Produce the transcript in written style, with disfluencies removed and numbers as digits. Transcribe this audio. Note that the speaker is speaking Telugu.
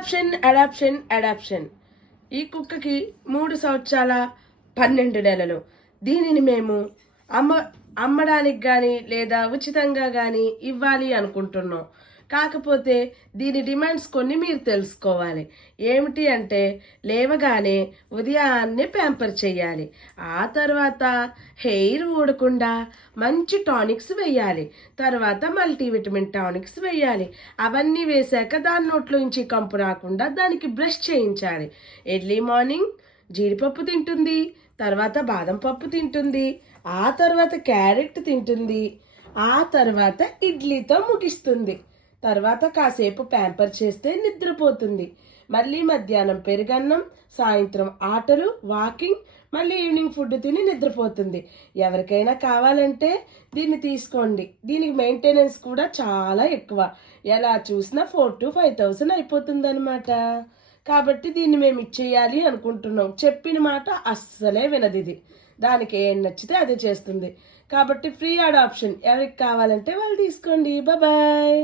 అడాప్షన్. ఈ కుక్కకి 3 సంవత్సరాల 12 నెలలు. దీనిని మేము అమ్మడానికి కానీ లేదా ఉచితంగా కానీ ఇవ్వాలి అనుకుంటున్నాం. కాకపోతే దీని డిమాండ్స్ కొన్ని మీరు తెలుసుకోవాలి. ఏమిటి అంటే లేవగానే ఉదయాన్నే ప్యాంపర్ చేయాలి. ఆ తర్వాత హెయిర్ ఊడకుండా మంచి టానిక్స్ వేయాలి. తర్వాత మల్టీవిటమిన్ టానిక్స్ వేయాలి. అవన్నీ వేశాక దాని నోట్లోంచి కంపు రాకుండా దానికి బ్రష్ చేయించాలి. ఎర్లీ మార్నింగ్ జీడిపప్పు తింటుంది, తర్వాత బాదం పప్పు తింటుంది, ఆ తర్వాత క్యారెట్ తింటుంది, ఆ తర్వాత ఇడ్లీతో ముగిస్తుంది. తర్వాత కాసేపు ప్యాంపర్ చేస్తే నిద్రపోతుంది. మళ్ళీ మధ్యాహ్నం పెరుగన్నం, సాయంత్రం ఆటలు, వాకింగ్, మళ్ళీ ఈవినింగ్ ఫుడ్ తిని నిద్రపోతుంది. ఎవరికైనా కావాలంటే దీన్ని తీసుకోండి. దీనికి మెయింటెనెన్స్ కూడా చాలా ఎక్కువ. ఎలా చూసినా 4,000 to 5,000 అయిపోతుంది అనమాట. కాబట్టి దీన్ని మేము ఇచ్చేయాలి అనుకుంటున్నాం. చెప్పిన మాట అస్సలే వినది ఇది. దానికి ఏం నచ్చితే అదే చేస్తుంది. కాబట్టి ఫ్రీ అడాప్షన్ ఎవరికి కావాలంటే వాళ్ళు తీసుకోండి. బాయ్.